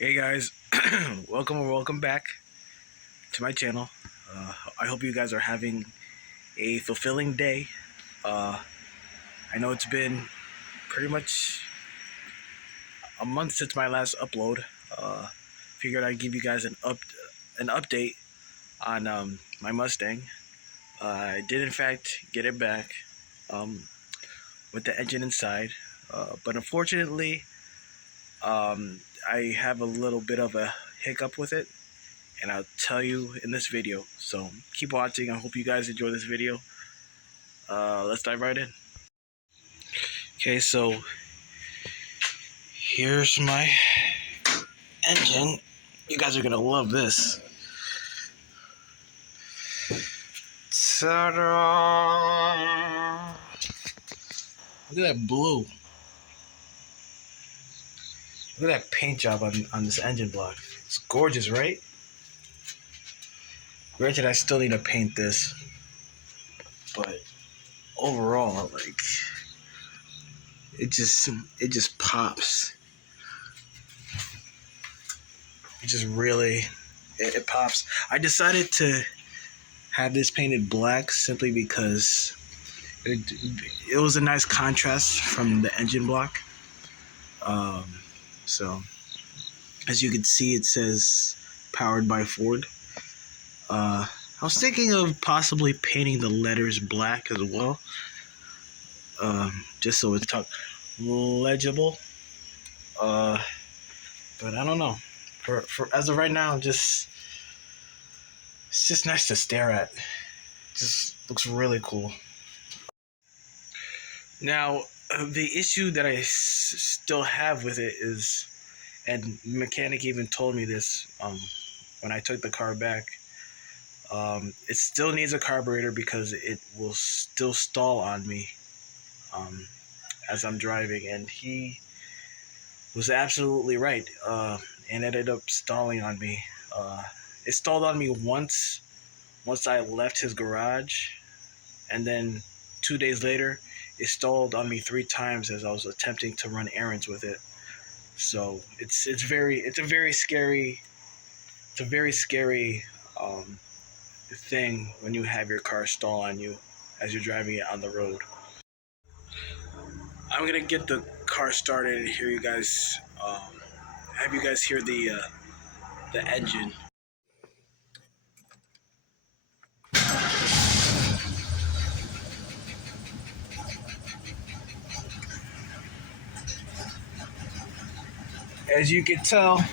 Hey guys, welcome back to my channel. I hope you guys are having a fulfilling day. Uh, I know it's been pretty much a month since my last upload. Figured I'd give you guys an update on my Mustang. I did in fact get it back um, with the engine inside, but unfortunately, I have a little bit of a hiccup with it, and I'll tell you in this video. So keep watching. I hope you guys enjoy this video. Let's dive right in. Okay, so here's my engine. You guys are gonna love this. Ta-da! Look at that blue. Look at that paint job on this engine block. It's gorgeous, right? Granted, I still need to paint this, but overall, like, it just pops. It just really it pops. I decided to have this painted black simply because it was a nice contrast from the engine block. Um, so as you can see, it says powered by Ford. I was thinking of possibly painting the letters black as well, just so it's legible. But I don't know. For as of right now, it's just nice to stare at. Just looks really cool. Now, the issue that I still have with it is, and the mechanic even told me this when I took the car back, it still needs a carburetor because it will still stall on me as I'm driving, and he was absolutely right, and ended up stalling on me. It stalled on me once I left his garage, and then 2 days later, it stalled on me 3 times as I was attempting to run errands with it. So it's a very scary thing when you have your car stall on you as you're driving it on the road. I'm gonna get the car started and hear you guys. Have you guys hear the engine? As you can tell,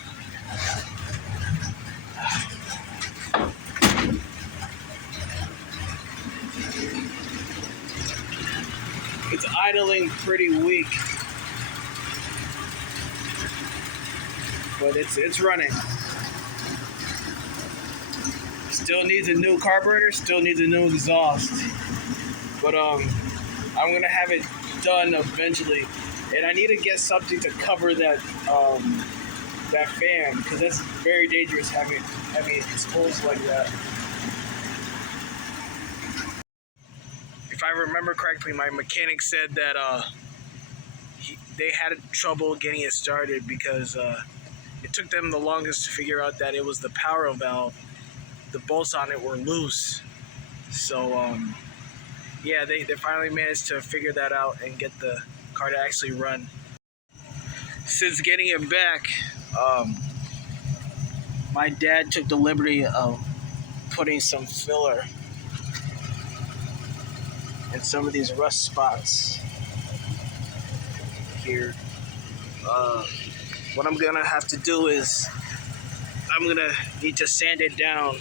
it's idling pretty weak, but it's running. Still needs a new carburetor, still needs a new exhaust. But I'm gonna have it done eventually, and I need to get something to cover that that fan, because that's very dangerous having it exposed like that. If I remember correctly, my mechanic said that they had trouble getting it started because it took them the longest to figure out that it was the power valve. The bolts on it were loose. So yeah, they finally managed to figure that out and get the car to actually run. Since getting it back, my dad took the liberty of putting some filler in some of these rust spots here. What I'm gonna have to do is I'm gonna need to sand it down.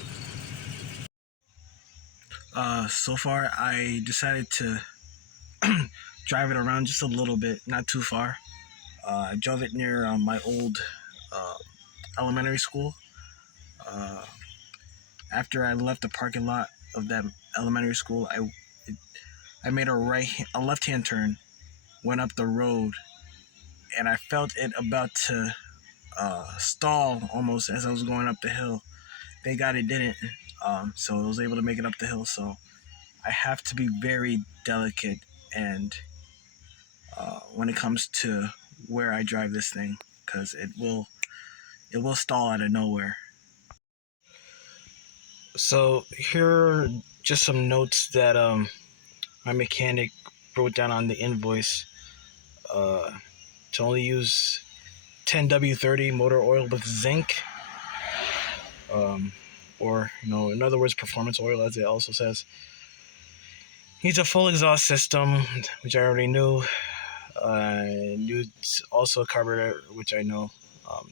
So far I decided to drive it around just a little bit, not too far. I drove it near my old elementary school. After I left the parking lot of that elementary school, I made a left-hand turn, went up the road, and I felt it about to stall almost as I was going up the hill. Thank God it didn't. So I was able to make it up the hill. So I have to be very delicate and when it comes to where I drive this thing, because it will stall out of nowhere. So here are just some notes that my mechanic wrote down on the invoice. Uh, to only use 10W30 motor oil with zinc, um, or in other words, performance oil, as it also says. Needs a full exhaust system, which I already knew. Needs also a carburetor, which I know. Um,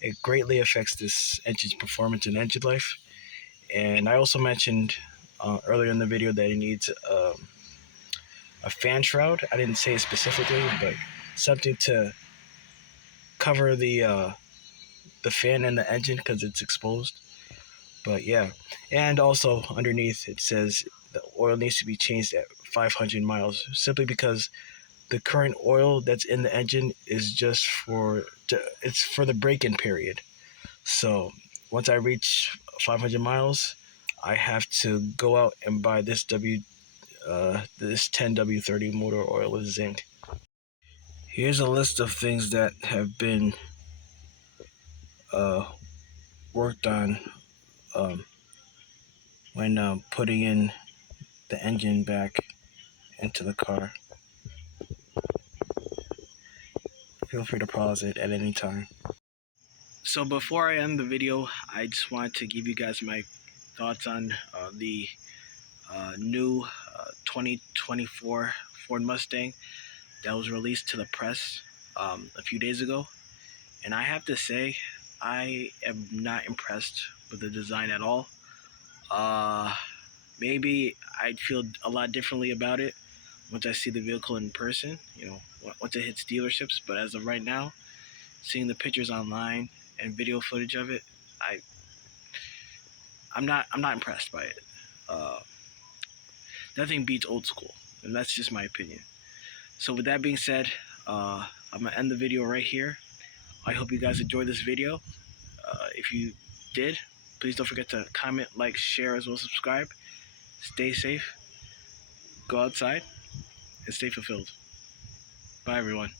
it greatly affects this engine's performance and engine life. And I also mentioned earlier in the video that it needs a fan shroud. I didn't say it specifically, but something to cover the fan and the engine because it's exposed. But yeah, and also underneath it says the oil needs to be changed at 500 miles, simply because the current oil that's in the engine is just it's for the break-in period. So once I reach 500 miles, I have to go out and buy this 10W30 motor oil with zinc. Here's a list of things that have been uh, worked on um, when putting in the engine back into the car. Feel free to pause it at any time. So before I end the video, I just want to give you guys my thoughts on the new 2024 Ford Mustang that was released to the press a few days ago. And I have to say, I am not impressed with the design at all. Uh, Maybe I'd feel a lot differently about it once I see the vehicle in person, once it hits dealerships. But as of right now, seeing the pictures online and video footage of it, I'm not impressed by it. Uh, Nothing beats old school, and that's just my opinion. So with that being said, I'm gonna end the video right here. I hope you guys enjoyed this video. If you did, please don't forget to comment, like, share, as well as subscribe. Stay safe, go outside, and stay fulfilled. Bye, everyone.